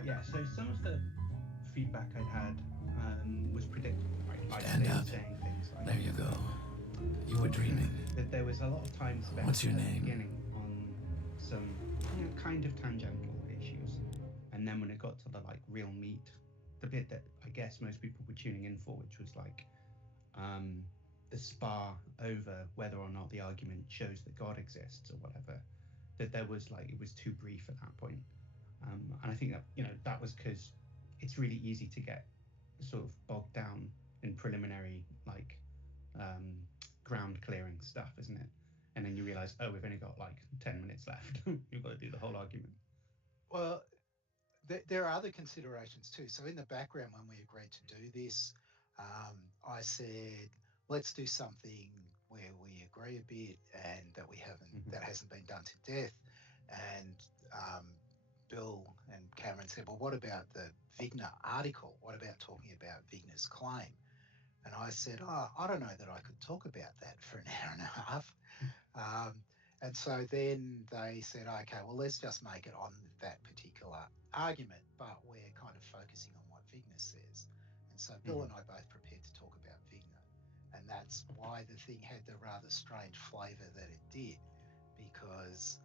Right, yeah. So some of the feedback I'd had was predictable, right? Like Stand they were up. saying things like, There you go. You were dreaming. that there was a lot of time spent What's your at name? the beginning on some kind of tangential issues, and then when it got to the like real meat, the bit that I guess most people were tuning in for, which was like the spar over whether or not the argument shows that God exists or whatever, that there was like, it was too brief at that point. And I think that, that was because it's really easy to get sort of bogged down in preliminary, like ground clearing stuff, isn't it? And then you realize, oh, we've only got like 10 minutes left. You've got to do the whole argument. Well, there are other considerations too. So in the background, when we agreed to do this, I said, let's do something where we agree a bit and that we haven't, that hasn't been done to death. And Bill and Cameron said, well, what about the Vigna article? What about talking about Vigna's claim? And I said, I don't know that I could talk about that for an hour and a half. And so then they said, okay, well, let's just make it on that particular argument, but we're kind of focusing on what Vigna says. And so Bill and I both prepared to talk about Vigna. And that's why the thing had the rather strange flavour that it did, because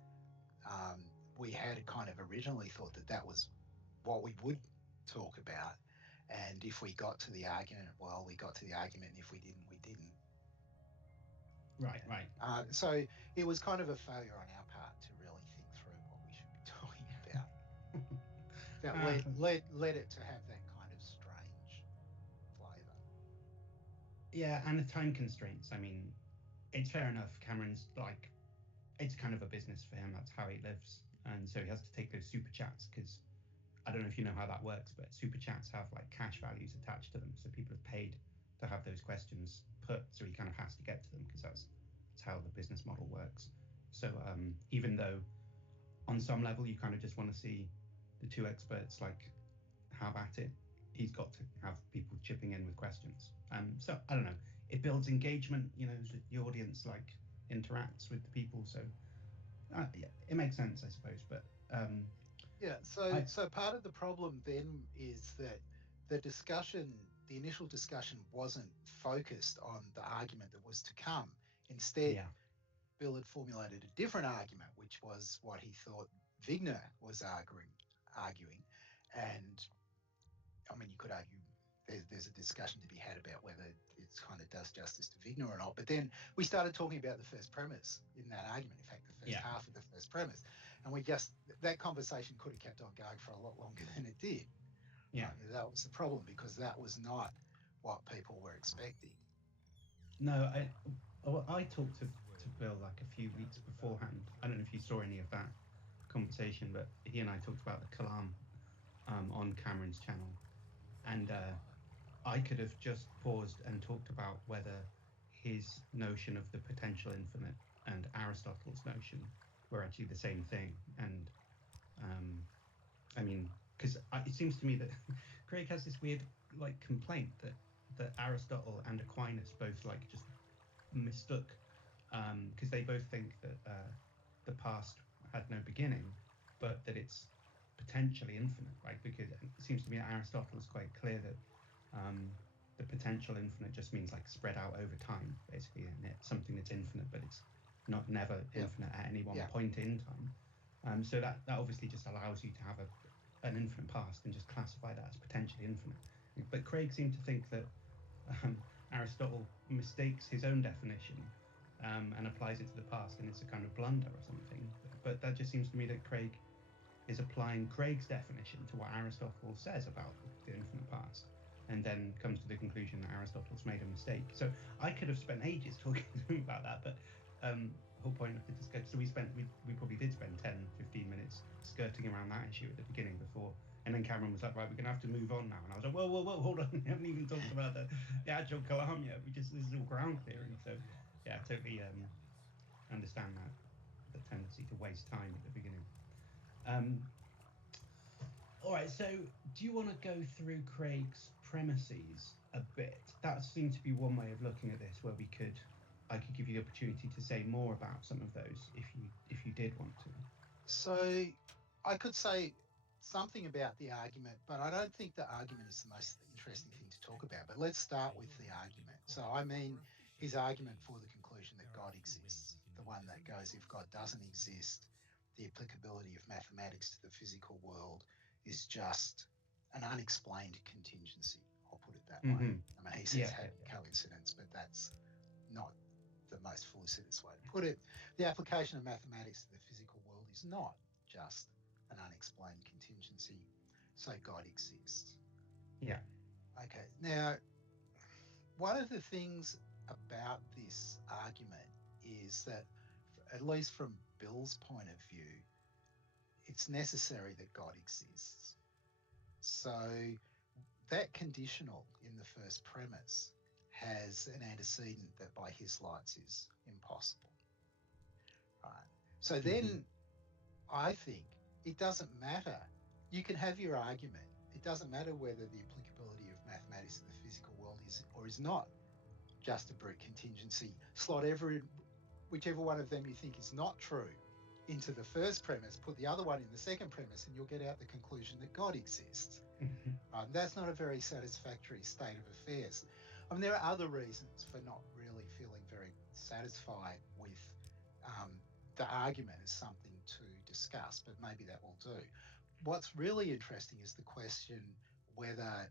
we had kind of originally thought that that was what we would talk about. And if we got to the argument, well, we got to the argument, and if we didn't, we didn't. Right. So it was kind of a failure on our part to really think through what we should be talking about. That led it to have that kind of strange flavour. Yeah, and the time constraints. I mean, it's fair enough. Cameron's like, it's kind of a business for him. That's how he lives. And so he has to take those super chats because I don't know if you know how that works, but super chats have like cash values attached to them. So people have paid to have those questions put. So he kind of has to get to them because that's how the business model works. So even though on some level you kind of just want to see the two experts like have at it, he's got to have people chipping in with questions. So I don't know, it builds engagement, the audience like interacts with the people. So yeah, it makes sense, I suppose. But so part of the problem then is that the initial discussion wasn't focused on the argument that was to come. Instead, Bill had formulated a different argument, which was what he thought Vigna was arguing. And I mean, you could argue there's a discussion to be had about whether it kind of does justice to Vigna or not. But then we started talking about the first premise in that argument, in fact, the first half of the first premise. And that conversation could have kept on going for a lot longer than it did. Yeah. That was the problem, because that was not what people were expecting. No, I talked to Bill like a few weeks beforehand. I don't know if you saw any of that conversation, but he and I talked about the Kalam on Cameron's channel. And I could have just paused and talked about whether his notion of the potential infinite and Aristotle's notion were actually the same thing. And I mean, because it seems to me that Craig has this weird like complaint that Aristotle and Aquinas both like just mistook, because they both think that the past had no beginning, but that it's potentially infinite, right? Because it seems to me that Aristotle is quite clear that the potential infinite just means like spread out over time, basically, and it's something that's infinite, but it's never infinite at any one point in time. So that obviously just allows you to have an infinite past and just classify that as potentially infinite. But Craig seemed to think that Aristotle mistakes his own definition and applies it to the past, and it's a kind of blunder or something. But that just seems to me that Craig is applying Craig's definition to what Aristotle says about the infinite past, and then comes to the conclusion that Aristotle's made a mistake. So I could have spent ages talking to him about that, but the whole point of the discussion, so we probably did spend 10-15 minutes skirting around that issue at the beginning before, and then Cameron was like, right, we're gonna have to move on now, and I was like, whoa, hold on, we haven't even talked about the actual Kalam yet, this is all ground clearing. So yeah, I totally understand that, the tendency to waste time at the beginning. All right, so do you want to go through Craig's premises a bit? That seemed to be one way of looking at this, where I could give you the opportunity to say more about some of those if you did want to. So I could say something about the argument, but I don't think the argument is the most interesting thing to talk about. But let's start with the argument. So, I mean, his argument for the conclusion that God exists, the one that goes, if God doesn't exist, the applicability of mathematics to the physical world is just an unexplained contingency. I'll put it that way. I mean, he says coincidence, but that's not the most felicitous way to put it. The application of mathematics to the physical world is not just an unexplained contingency, so God exists. Yeah. Okay. Now, one of the things about this argument is that, at least from Bill's point of view, it's necessary that God exists. So that conditional in the first premise has an antecedent that by his lights is impossible. Right. So then I think it doesn't matter. You can have your argument. It doesn't matter whether the applicability of mathematics to the physical world is or is not just a brute contingency. Slot whichever one of them you think is not true into the first premise, put the other one in the second premise, and you'll get out the conclusion that God exists. That's not a very satisfactory state of affairs. I mean, there are other reasons for not really feeling very satisfied with the argument as something to discuss, but maybe that will do. What's really interesting is the question whether,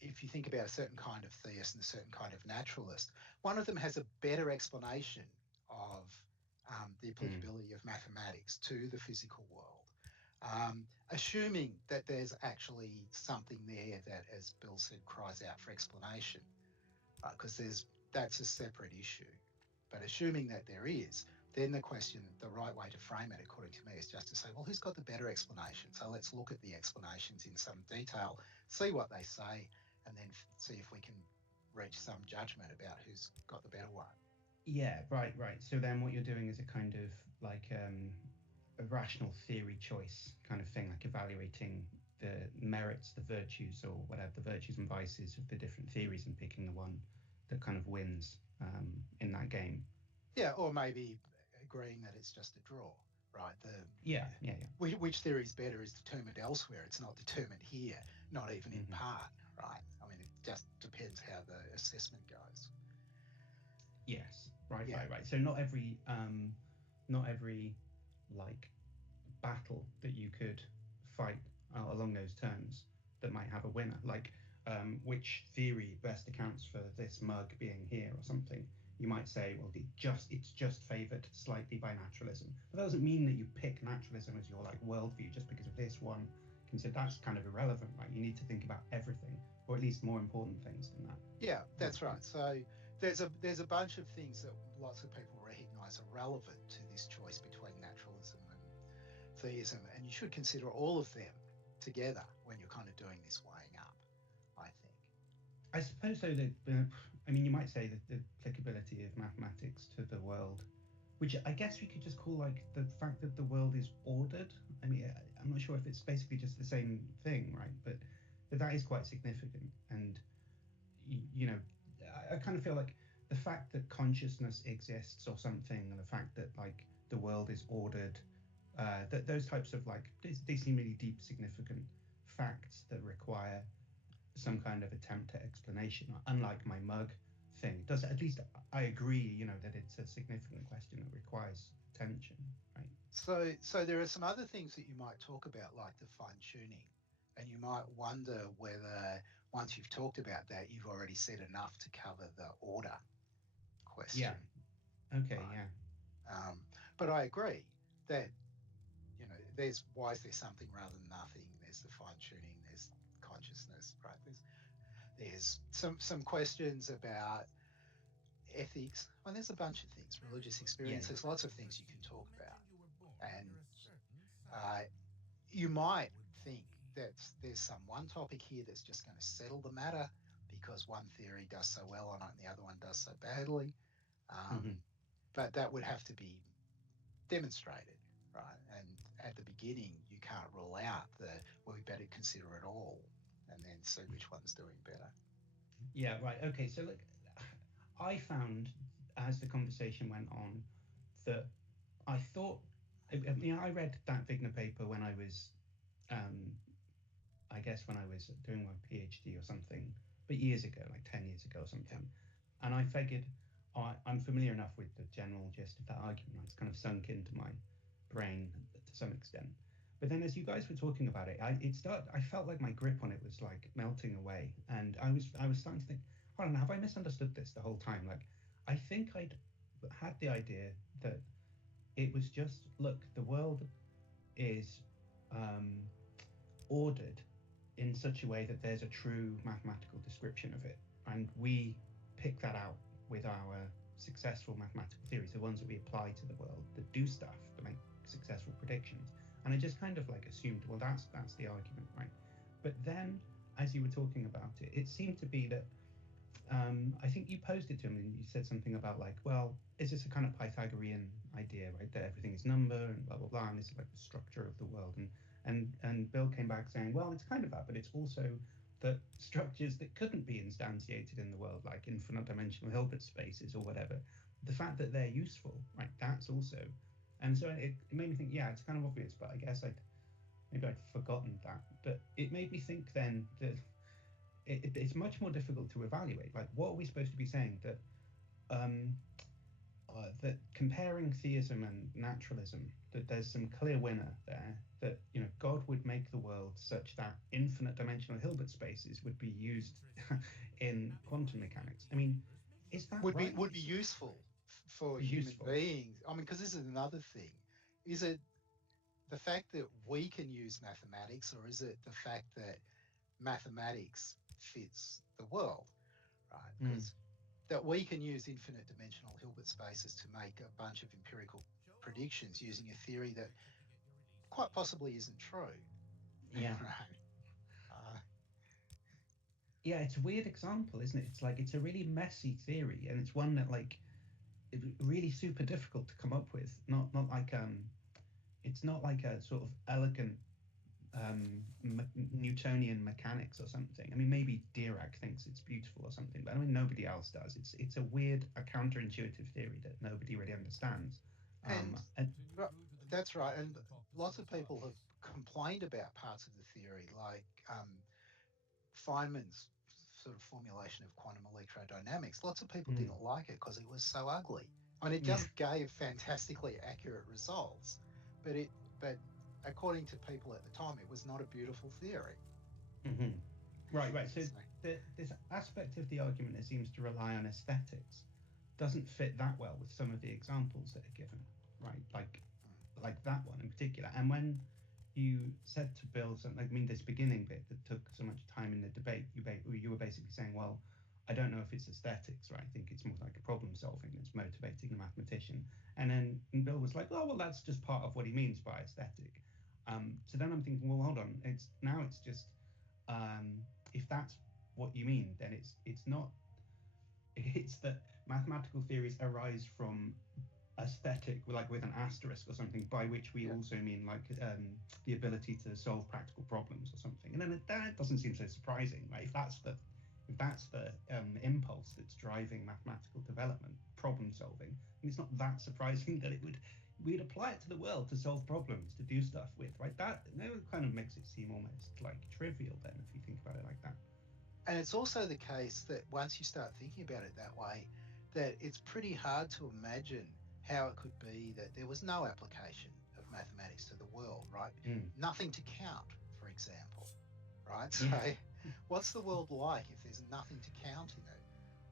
if you think about a certain kind of theist and a certain kind of naturalist, one of them has a better explanation of the applicability of mathematics to the physical world, assuming that there's actually something there that, as Bill said, cries out for explanation, because that's a separate issue. But assuming that there is, then the question, the right way to frame it, according to me, is just to say, well, who's got the better explanation? So let's look at the explanations in some detail, see what they say, and then see if we can reach some judgment about who's got the better one. Yeah, right. So then what you're doing is a kind of like a rational theory choice kind of thing, like evaluating the merits, the virtues, or whatever, the virtues and vices of the different theories and picking the one that kind of wins in that game. Yeah, or maybe agreeing that it's just a draw, right? Which theory is better is determined elsewhere. It's not determined here, not even in part, right? I mean, it just depends how the assessment goes. Yes, right. So not every like battle that you could fight along those terms that might have a winner, like which theory best accounts for this mug being here or something. You might say, well, it's just favoured slightly by naturalism, but that doesn't mean that you pick naturalism as your like worldview just because of this one. Consider that's kind of irrelevant, right? You need to think about everything, or at least more important things than that. Yeah, that's right. So there's a bunch of things that lots of people recognise are relevant to this choice between naturalism and theism, and you should consider all of them together when you're kind of doing this weighing up, I think. I suppose so that you might say that the applicability of mathematics to the world, which I guess we could just call like the fact that the world is ordered. I mean, I'm not sure if it's basically just the same thing, right? But that is quite significant. And, I kind of feel like the fact that consciousness exists or something, and the fact that like the world is ordered, that those types of like, they seem really deep, significant facts that require some kind of attempt at explanation, unlike my mug thing. Does at least I agree, that it's a significant question that requires attention, right? So there are some other things that you might talk about, like the fine-tuning, and you might wonder whether once you've talked about that, you've already said enough to cover the order question. Yeah. Okay. Right? Yeah. But I agree that there's why is there something rather than nothing. There's the fine-tuning. There's consciousness, right? There's some questions about ethics. Well, there's a bunch of things, religious experience. There's lots of things you can talk about, and you might think that there's some one topic here that's just going to settle the matter because one theory does so well on it and the other one does so badly. But that would have to be demonstrated, right? And at the beginning, you can't rule out we better consider it all and then see which one's doing better. Yeah, right. Okay, so look, I found as the conversation went on that I thought, I read that Vigna paper when I was I guess when I was doing my PhD or something, but years ago, like 10 years ago or something. And I figured, I'm familiar enough with the general gist of that argument. It's kind of sunk into my brain to some extent. But then as you guys were talking about it, I felt like my grip on it was like melting away. And I was starting to think, hold on, have I misunderstood this the whole time? Like, I think I'd had the idea that it was just, look, the world is ordered in such a way that there's a true mathematical description of it. And we pick that out with our successful mathematical theories, the ones that we apply to the world, that do stuff, that make successful predictions. And I just kind of like assumed, well, that's the argument, right? But then, as you were talking about it, it seemed to be that I think you posed it to him and you said something about like, well, is this a kind of Pythagorean idea, right? That everything is number and blah blah blah, and this is like the structure of the world. And Bill came back saying, well, it's kind of that, but it's also that structures that couldn't be instantiated in the world, like infinite dimensional Hilbert spaces or whatever, the fact that they're useful, right? That's also, and so it made me think, yeah, it's kind of obvious, but I guess maybe I'd forgotten that. But it made me think then that it's much more difficult to evaluate. Like, what are we supposed to be saying? That comparing theism and naturalism, that there's some clear winner there, that God would make the world such that infinite dimensional Hilbert spaces would be used in quantum mechanics. I mean, is that would right? be useful for human beings? I mean, because this is another thing. Is it the fact that we can use mathematics, or is it the fact that mathematics fits the world, right? Because that we can use infinite dimensional Hilbert spaces to make a bunch of empirical predictions using a theory that quite possibly isn't true. Yeah. Right. Yeah, it's a weird example, isn't it? It's like, it's a really messy theory, and it's one that like it's really super difficult to come up with. Not like it's not like a sort of elegant Newtonian mechanics or something. I mean, maybe Dirac thinks it's beautiful or something, but I mean, nobody else does. It's a weird, a counterintuitive theory that nobody really understands. And that's right. And lots of people have complained about parts of the theory, like Feynman's sort of formulation of quantum electrodynamics. Lots of people didn't like it because it was so ugly. I mean, it just gave fantastically accurate results, but according to people at the time, it was not a beautiful theory. Mm-hmm. Right. So this aspect of the argument that seems to rely on aesthetics doesn't fit that well with some of the examples that are given, right? Like that one in particular. And when you said to Bill something, I mean, this beginning bit that took so much time in the debate, you were basically saying, well, I don't know if it's aesthetics, right? I think it's more like a problem solving that's motivating the mathematician. And then Bill was like, oh, well, that's just part of what he means by aesthetic. So then I'm thinking, well, hold on. It's just if that's what you mean, then it's not. It's that mathematical theories arise from aesthetic, like with an asterisk or something, by which we also mean like the ability to solve practical problems or something. And then that doesn't seem so surprising, right? If that's the impulse that's driving mathematical development, problem solving, and it's not that surprising that we'd apply it to the world to solve problems, to do stuff with, right? That kind of makes it seem almost like trivial then, if you think about it like that. And it's also the case that once you start thinking about it that way, that it's pretty hard to imagine how it could be that there was no application of mathematics to the world, right? Nothing to count, for example, right? So what's the world like if there's nothing to count in it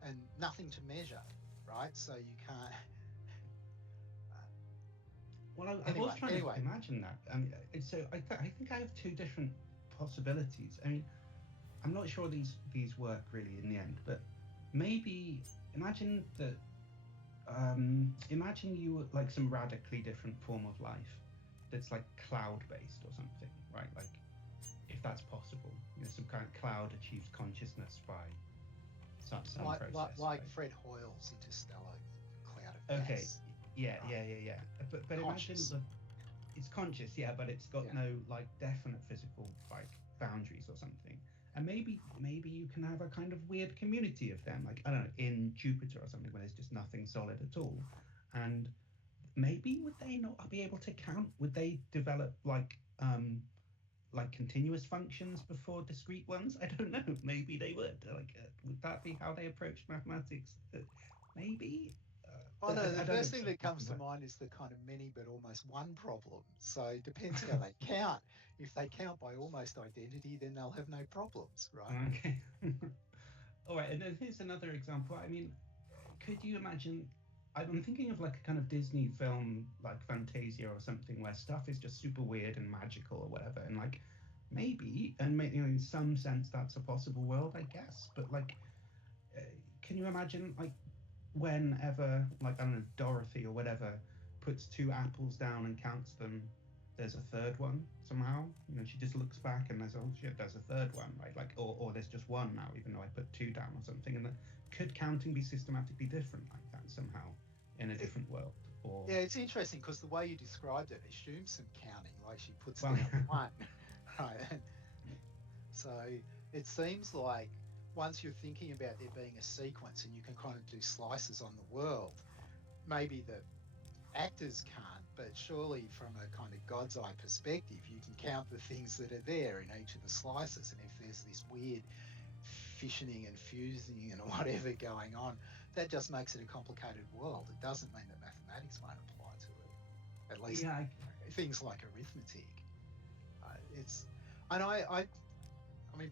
and nothing to measure, right? So you can't... Well, I was trying to imagine that. I mean, so I think I have two different possibilities. I mean, I'm not sure these work really in the end, but maybe imagine that. Imagine you like some radically different form of life that's like cloud-based or something, right? Like, if that's possible, some kind of cloud achieves consciousness by some process. Like Fred Hoyle's interstellar cloud of gas. Okay. Yeah. But imagine it's conscious, but it's got no like definite physical like boundaries or something. And maybe you can have a kind of weird community of them, like, I don't know, in Jupiter or something, where there's just nothing solid at all. And maybe would they not be able to count? Would they develop like like continuous functions before discrete ones? I don't know. Maybe they would. Like, would that be how they approached mathematics? Maybe. Oh no, the I don't first know. thing that comes to mind is the kind of many but almost one problem. So it depends how they count. If they count by almost identity, then they'll have no problems, right? Okay. All right, and then here's another example. I mean, could you imagine? I'm thinking of like a kind of Disney film, like Fantasia or something, where stuff is just super weird and magical or whatever, and like maybe, and you know, in some sense, that's a possible world, I guess. But like, uh, can you imagine like whenever, like I don't know, Dorothy or whatever, puts two apples down and counts them, there's a third one somehow. You know, she just looks back and there's, oh shit, there's a third one, right? Like, or there's just one now, even though I put two down or something. And could counting be systematically different like that somehow in a different world? Or Yeah, it's interesting because the way you described it assumes some counting, like she puts well, down one, right? So it seems like once you're thinking about there being a sequence and you can kind of do slices on the world, maybe the actors can't, but surely from a kind of God's eye perspective, you can count the things that are there in each of the slices. And if there's this weird fissioning and fusing and whatever going on, that just makes it a complicated world. It doesn't mean that mathematics won't apply to it. At least yeah, things like arithmetic. It's, and I mean,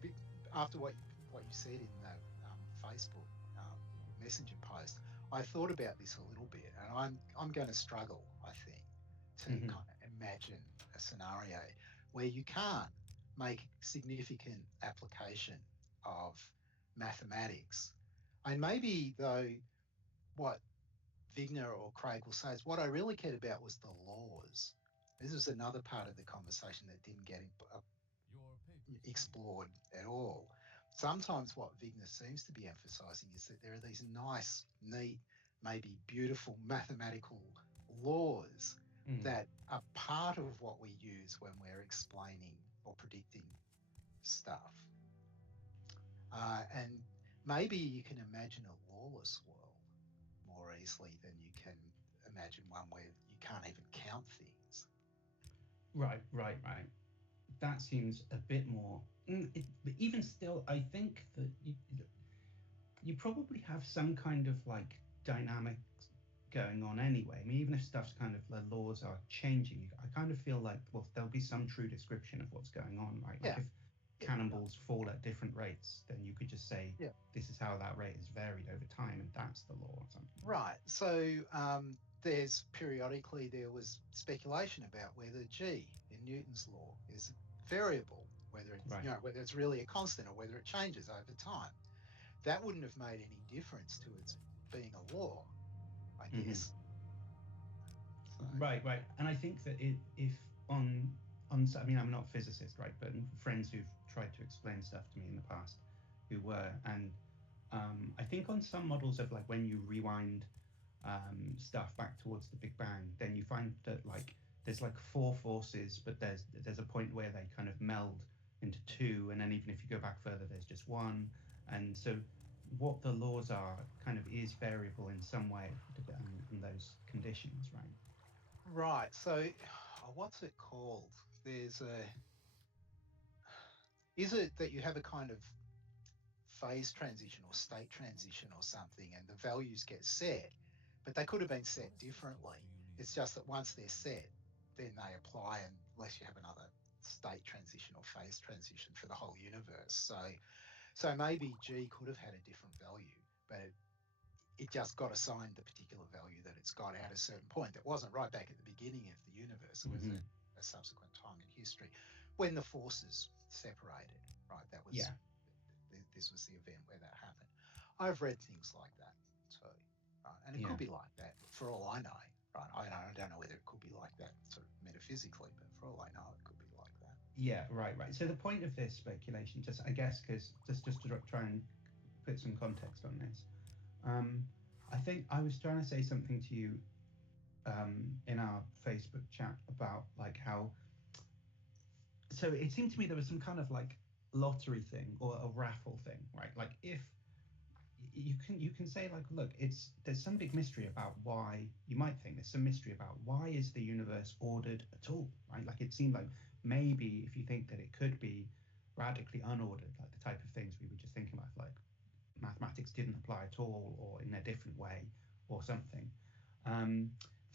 after what you said in the Facebook Messenger post, I thought about this a little bit, and I'm going to struggle, I think, to Mhm. kind of imagine a scenario where you can't make significant application of mathematics. And maybe though, what Vigner or Craig will say is what I really cared about was the laws. This was another part of the conversation that didn't get explored at all. Sometimes what Vigner seems to be emphasizing is that there are these nice, neat, maybe beautiful mathematical laws that are part of what we use when we're explaining or predicting stuff. And maybe you can imagine a lawless world more easily than you can imagine one where you can't even count things. Right. That seems a bit more. But even still, I think that you probably have some kind of like dynamics going on anyway. I mean, even if stuff's kind of the laws are changing, I kind of feel like, well, there'll be some true description of what's going on, right? Like if cannonballs fall at different rates, then you could just say this is how that rate is varied over time, and that's the law or something. Right. So there's periodically there was speculation about whether G in Newton's law is variable, whether it's whether it's really a constant or whether it changes over time. That wouldn't have made any difference to its being a law, I guess. So. Right. And I think that if on I mean, I'm not a physicist, right? But friends who've tried to explain stuff to me in the past who were, and I think on some models of like when you rewind stuff back towards the Big Bang, then you find that like there's like four forces, but there's a point where they kind of meld into two, and then even if you go back further, there's just one. And so what the laws are kind of is variable in some way in those conditions, right? Right. So what's it called? Is it that you have a kind of phase transition or state transition or something, and the values get set, but they could have been set differently. It's just that once they're set, then they apply unless you have another state transition or phase transition for the whole universe. So maybe G could have had a different value, but it just got assigned the particular value that it's got at a certain point. That wasn't right back at the beginning of the universe. It was a subsequent time in history when the forces separated, right? That was this was the event where that happened. I've read things like that too, right? And it could be like that for all I know, right? I don't know whether it could be like that sort of metaphysically, but for all I know, it could be like that. Yeah, right. So the point of this speculation, just I guess, because just to try and put some context on this, I think I was trying to say something to you in our Facebook chat about like how. So it seemed to me there was some kind of like lottery thing or a raffle thing, right? Like if you can say like, look, there's some big mystery about why. You might think there's some mystery about why is the universe ordered at all, right? Like it seemed like maybe if you think that it could be radically unordered, like the type of things we were just thinking about, like mathematics didn't apply at all, or in a different way, or something,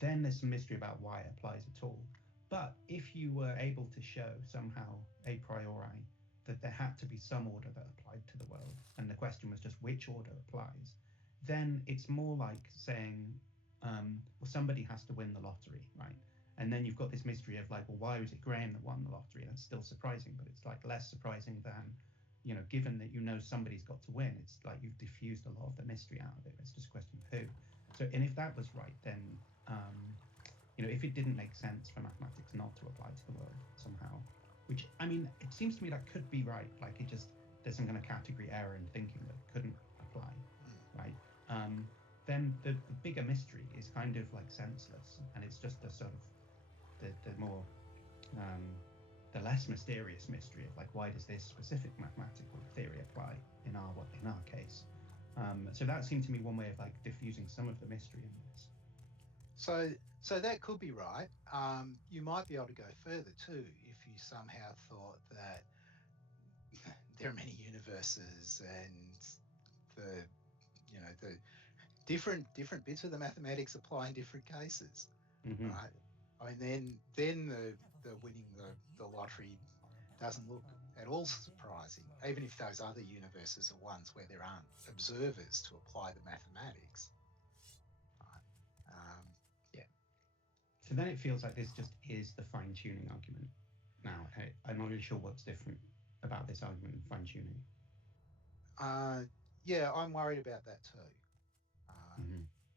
then there's some mystery about why it applies at all. But if you were able to show somehow a priori that there had to be some order that applied to the world, and the question was just which order applies, then it's more like saying, well, somebody has to win the lottery, right? And then you've got this mystery of like, well, why was it Graham that won the lottery? That's still surprising, but it's like less surprising than, you know, given that you know somebody's got to win, it's like you've diffused a lot of the mystery out of it. It's just a question of who. So, and if that was right, then, you know, if it didn't make sense for mathematics not to apply to the world somehow, which, I mean, it seems to me that could be right. Like it just, there's some kind of category error in thinking that it couldn't apply, right? Then the bigger mystery is kind of like senseless, and it's just a sort of the more the less mysterious mystery of like, why does this specific mathematical theory apply in our case? So that seemed to me one way of like diffusing some of the mystery in this. So that could be right. You might be able to go further too if you somehow thought that there are many universes and the different bits of the mathematics apply in different cases, right? I mean, then the winning the lottery doesn't look at all surprising, even if those other universes are ones where there aren't observers to apply the mathematics. Yeah. So then it feels like this just is the fine-tuning argument. Now, I'm not really sure what's different about this argument and fine-tuning. Yeah, I'm worried about that too.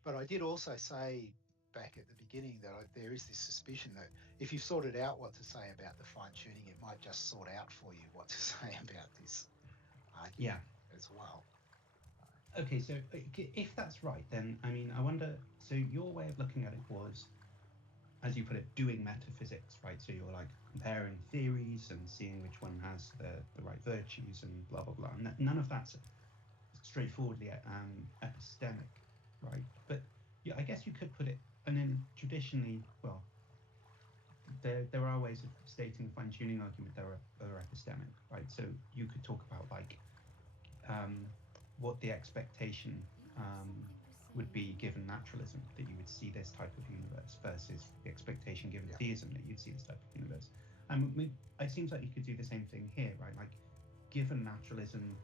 But I did also say back at the beginning that there is this suspicion that if you've sorted out what to say about the fine-tuning, it might just sort out for you what to say about this argument as well. Okay, so if that's right, then, I mean, I wonder, so your way of looking at it was, as you put it, doing metaphysics, right? So you're like comparing theories and seeing which one has the right virtues and blah, blah, blah. And none of that's straightforwardly epistemic, right? But yeah, I guess you could put it, and then traditionally, well, there are ways of stating the fine-tuning argument that are epistemic, right? So you could talk about like what the expectation would be given naturalism, that you would see this type of universe, versus the expectation given theism that you'd see this type of universe. And it seems like you could do the same thing here, right? Like, given naturalism,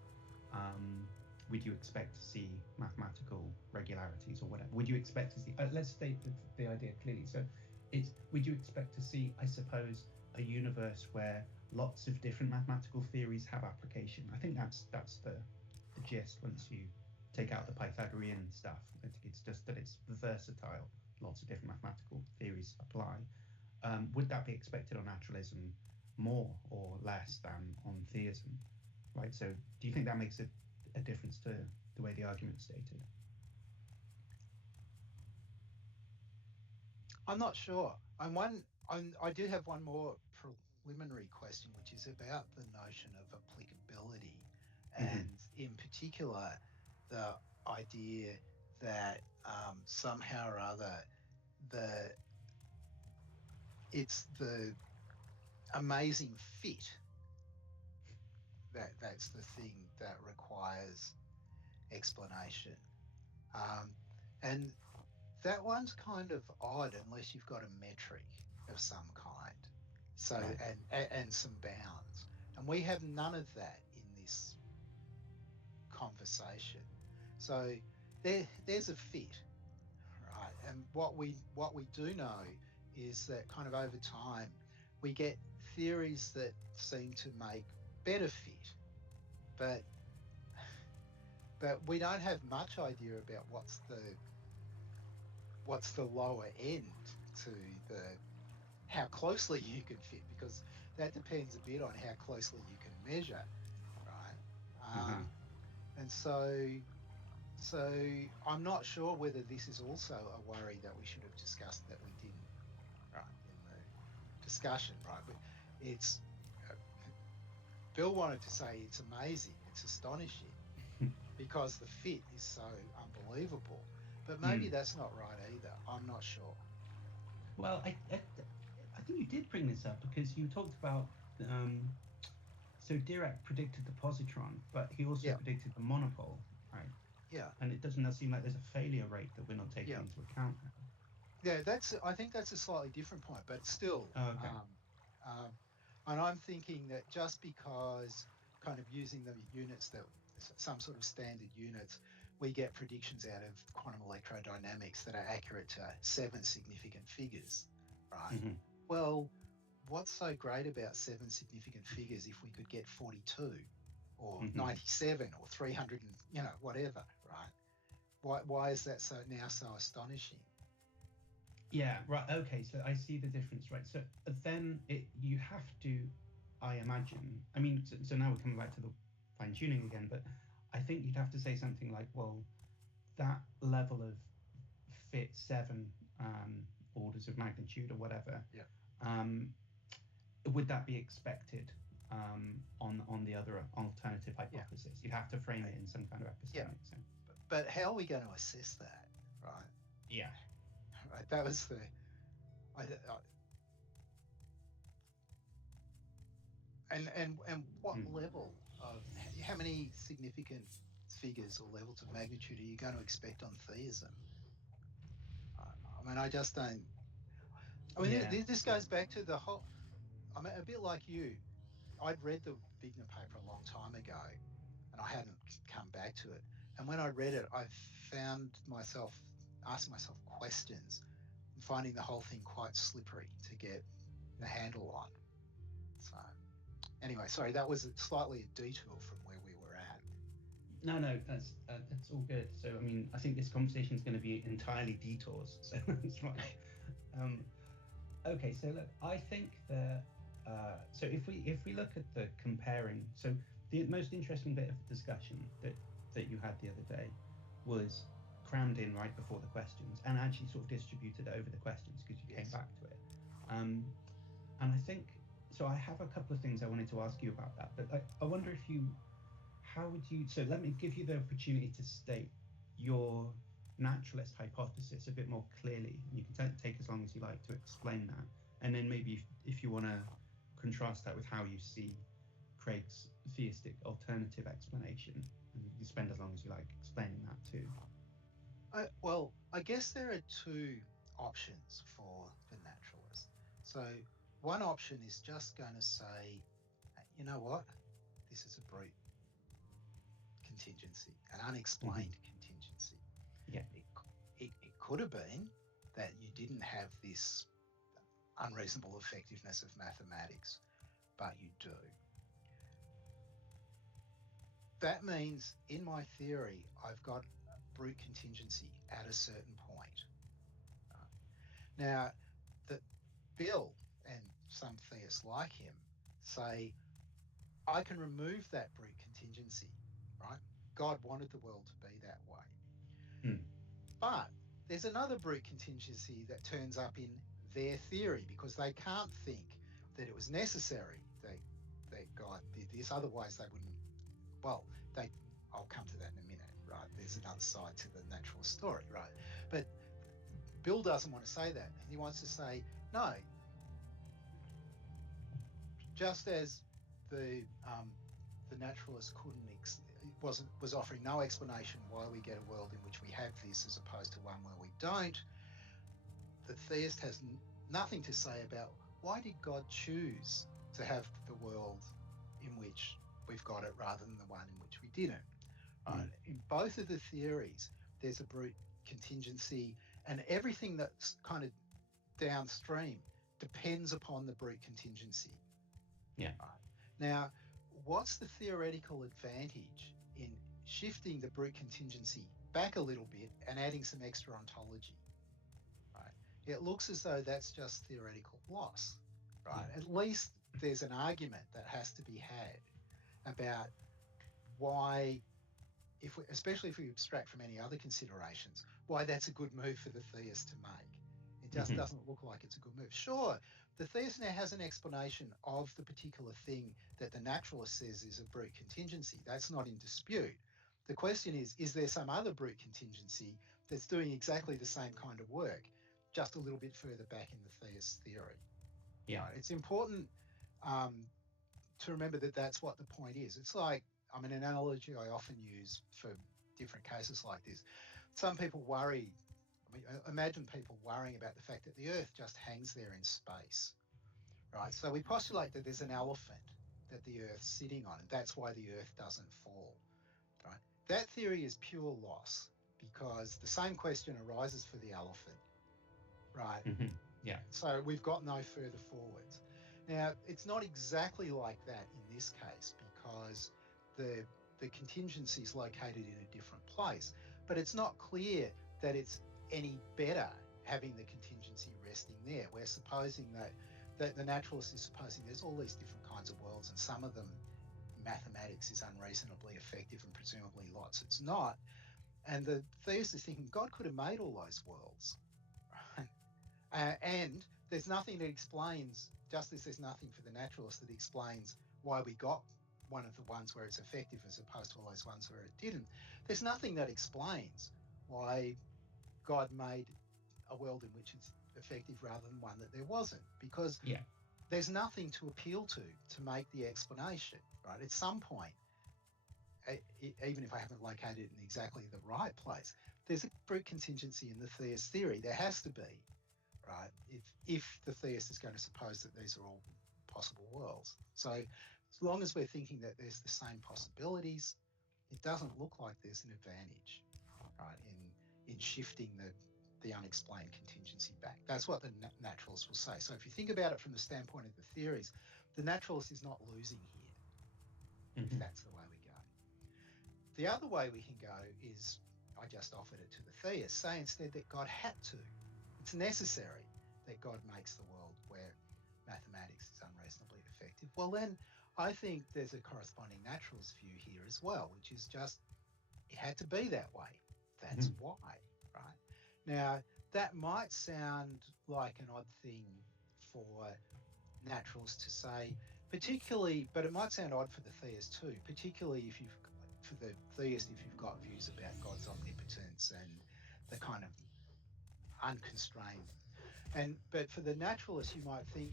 would you expect to see mathematical regularities or whatever? Would you expect to see, let's state the idea clearly. So would you expect to see, I suppose, a universe where lots of different mathematical theories have application? I think that's the gist once you take out the Pythagorean stuff. It's just that it's versatile, lots of different mathematical theories apply. Would that be expected on naturalism more or less than on theism, right? So do you think that makes a difference to the way the argument's stated? I'm not sure. I do have one more preliminary question, which is about the notion of applicability, and in particular, the idea that somehow or other it's the amazing fit that's the thing that requires explanation, and that one's kind of odd unless you've got a metric of some kind. So and some bounds, and we have none of that in this conversation. So there's a fit, right? And what we do know is that kind of over time we get theories that seem to make better fit, but we don't have much idea about what's the lower end to how closely you can fit, because that depends a bit on how closely you can measure, right? And so I'm not sure whether this is also a worry that we should have discussed that we didn't, right, in the discussion, right? But it's Bill wanted to say it's amazing, it's astonishing, because the fit is so unbelievable. But maybe that's not right either. I'm not sure. Well, I think you did bring this up because you talked about. So Dirac predicted the positron, but he also Yeah. predicted the monopole, right? Yeah. And it doesn't seem like there's a failure rate that we're not taking into account. Yeah, I think that's a slightly different point, but still. Oh, okay. And I'm thinking that just because kind of using the units that some sort of standard units, we get predictions out of quantum electrodynamics that are accurate to 7 significant figures, right? Mm-hmm. Well, what's so great about 7 significant figures if we could get 42 or 97 or 300 and, whatever, right? Why is that now so astonishing? Yeah, right. Okay, so I see the difference, right? So then you have to, I imagine. I mean, so now we're coming back to the fine tuning again, but I think you'd have to say something like, well, that level of fit 7 orders of magnitude or whatever. Yeah. Would that be expected on the other alternative hypothesis? Yeah. You'd have to frame it in some kind of epistemic sense. But how are we going to assess that, right? Yeah. Right. That was the. And what level of how many significant figures or levels of magnitude are you going to expect on theism? I mean, I just don't. I mean, this goes back to the whole. I mean, a bit like you. I'd read the Bigner paper a long time ago, and I hadn't come back to it. And when I read it, I found myself asking myself questions and finding the whole thing quite slippery to get the handle on. So, anyway, sorry, that was slightly a detour from where we were at. No, that's all good. So, I mean, I think this conversation is going to be entirely detours. So that's fine. Okay, so look, I think that so if we look at the comparing, so the most interesting bit of the discussion that you had the other day was crammed in right before the questions and actually sort of distributed over the questions because you came back to it. And I think so. I have a couple of things I wanted to ask you about that, but I wonder how would you? So let me give you the opportunity to state your naturalist hypothesis a bit more clearly. You can take as long as you like to explain that, and then maybe if you want to contrast that with how you see Craig's theistic alternative explanation, and you spend as long as you like explaining that too. Well, I guess there are 2 options for the naturalist. So one option is just going to say, you know what, this is a brute contingency, an unexplained contingency. Yeah. It could have been that you didn't have this unreasonable effectiveness of mathematics, but you do. That means, in my theory, I've got brute contingency at a certain point. Now, Bill and some theists like him say, I can remove that brute contingency, right? God wanted the world to be that way. But there's another brute contingency that turns up in their theory because they can't think that it was necessary that God did this. Otherwise, they wouldn't. Well, I'll come to that in a minute, right? There's another side to the natural story, right? But Bill doesn't want to say that. He wants to say, no, just as the naturalist was offering no explanation why we get a world in which we have this as opposed to one where we don't, the theist has nothing to say about why did God choose to have the world in which we've got it rather than the one in which we didn't. In both of the theories, there's a brute contingency, and everything that's kind of downstream depends upon the brute contingency. Yeah. Now, what's the theoretical advantage in shifting the brute contingency back a little bit and adding some extra ontology? Right. It looks as though that's just theoretical loss, right? Yeah. At least there's an argument that has to be had about why, especially if we abstract from any other considerations, why that's a good move for the theist to make. It just doesn't look like it's a good move. Sure, the theist now has an explanation of the particular thing that the naturalist says is a brute contingency. That's not in dispute. The question is there some other brute contingency that's doing exactly the same kind of work, just a little bit further back in the theist theory? Yeah. Right? It's important to remember that that's what the point is. It's like, I mean, an analogy I often use for different cases like this. Some people worry, I mean, imagine people worrying about the fact that the Earth just hangs there in space, right? So we postulate that there's an elephant that the Earth's sitting on, and that's why the Earth doesn't fall, right? That theory is pure loss because the same question arises for the elephant, right? Yeah. So we've got no further forwards. Now, it's not exactly like that in this case because the contingency is located in a different place, but it's not clear that it's any better having the contingency resting there. We're supposing that the naturalist is supposing there's all these different kinds of worlds, and some of them mathematics is unreasonably effective and presumably lots it's not. And the theist is thinking God could have made all those worlds, right? And there's nothing that explains, just as there's nothing for the naturalist that explains why we got one of the ones where it's effective as opposed to all those ones where it didn't. There's nothing that explains why God made a world in which it's effective rather than one that there wasn't, because there's nothing to appeal to make the explanation, right? At some point, even if I haven't located it in exactly the right place, there's a brute contingency in the theist theory. There has to be, right? If the theist is going to suppose that these are all possible worlds. So as long as we're thinking that there's the same possibilities, it doesn't look like there's an advantage, right, in shifting the unexplained contingency back. That's what the naturalist will say. So if you think about it from the standpoint of the theories, the naturalist is not losing here, if that's the way we go. The other way we can go is, I just offered it to the theist, say instead that God had to. It's necessary that God makes the world where mathematics is unreasonably effective. Well, then I think there's a corresponding naturalist view here as well, which is just it had to be that way. That's why, right? Now, that might sound like an odd thing for naturalists to say, particularly, but it might sound odd for the theist too, particularly if you've got views about God's omnipotence and the kind of unconstrained. But for the naturalist, you might think,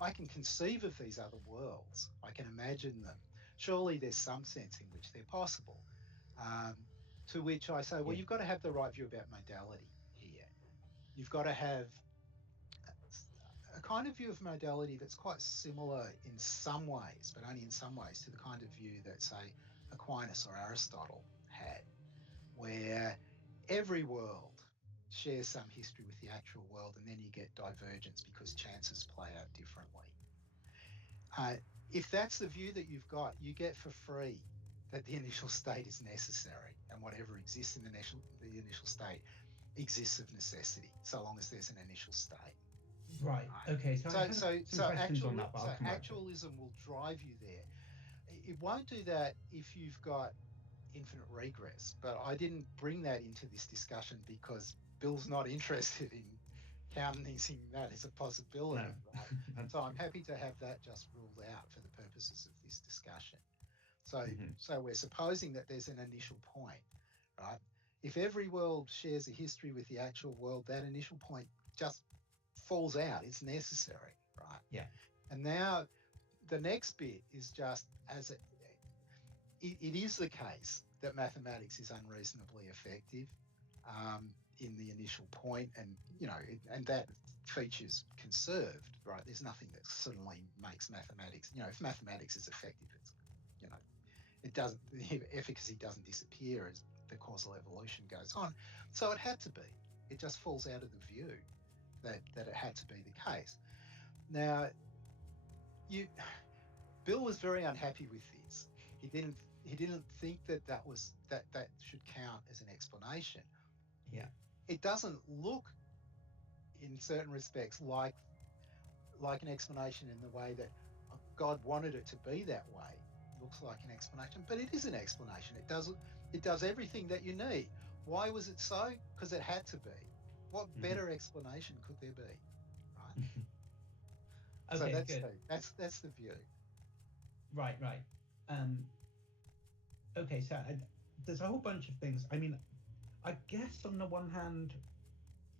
I can conceive of these other worlds. I can imagine them. Surely there's some sense in which they're possible. To which I say, well, you've got to have the right view about modality here. You've got to have a kind of view of modality that's quite similar in some ways, but only in some ways, to the kind of view that, say, Aquinas or Aristotle had, where every world shares some history with the actual world, and then you get divergence because chances play out differently. If that's the view that you've got, you get for free that the initial state is necessary, and whatever exists in the initial state exists of necessity, so long as there's an initial state. Right. Okay. So actualism will drive you there. It won't do that if you've got infinite regress, but I didn't bring that into this discussion because Bill's not interested in countenancing that as a possibility. No. Right? So I'm happy to have that just ruled out for the purposes of this discussion. So we're supposing that there's an initial point, right? If every world shares a history with the actual world, that initial point just falls out. It's necessary, right? Yeah. And now the next bit is just it is the case that mathematics is unreasonably effective in the initial point, and and that feature's conserved, right? There's nothing that suddenly makes mathematics. If mathematics is effective, it's it doesn't, the efficacy doesn't disappear as the causal evolution goes on. So it had to be. It just falls out of the view that it had to be the case. Now, Bill was very unhappy with this. He didn't think that should count as an explanation. Yeah. It doesn't look, in certain respects, like an explanation in the way that God wanted it to be that way. Looks like an explanation, but it is an explanation. It does everything that you need. Why was it so? Because it had to be. What better explanation could there be? Right. Okay, so good. that's the view. Right. Okay, so there's a whole bunch of things. I mean, I guess on the one hand,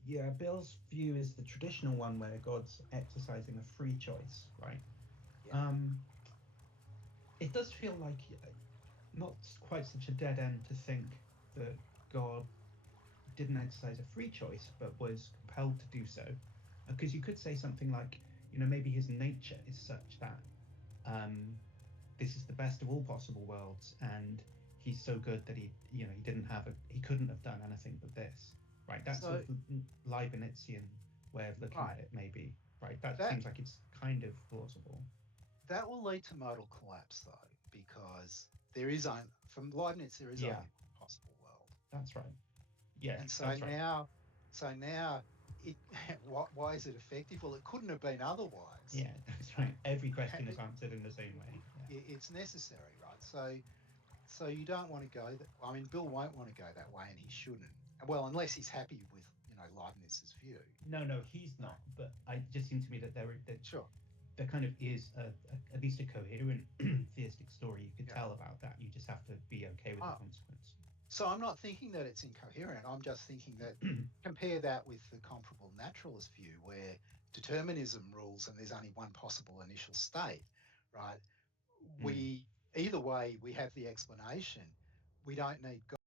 Yeah, Bill's view is the traditional one where God's exercising a free choice, right? Yeah. It does feel like not quite such a dead end to think that God didn't exercise a free choice but was compelled to do so. Because you could say something like, maybe his nature is such that um, this is the best of all possible worlds, and he's so good that he couldn't have done anything but this, right? That sort So, of Leibnizian way of looking right, at it, maybe, right? That that seems like it's kind of plausible. that will lead to modal collapse though, because there is only from Leibniz there is Yeah, only one possible world. that's right. Yeah, And so that's right. now, it why is it effective? Well, it couldn't have been otherwise. Yeah, that's right. Every question is answered in the same way. Yeah. It's necessary, right? So you don't want to go that. I mean, Bill won't want to go that way, and he shouldn't. Well, unless he's happy with Leibniz's view. No, he's not. But it just seems to me that Sure. there kind of is at least a coherent theistic story you could Yeah. tell about that. You just have to be okay with the consequence. So I'm not thinking that it's incoherent. I'm just thinking that compare that with the comparable naturalist view, where determinism rules and there's only one possible initial state, right? Mm. Either way we have the explanation. We don't need God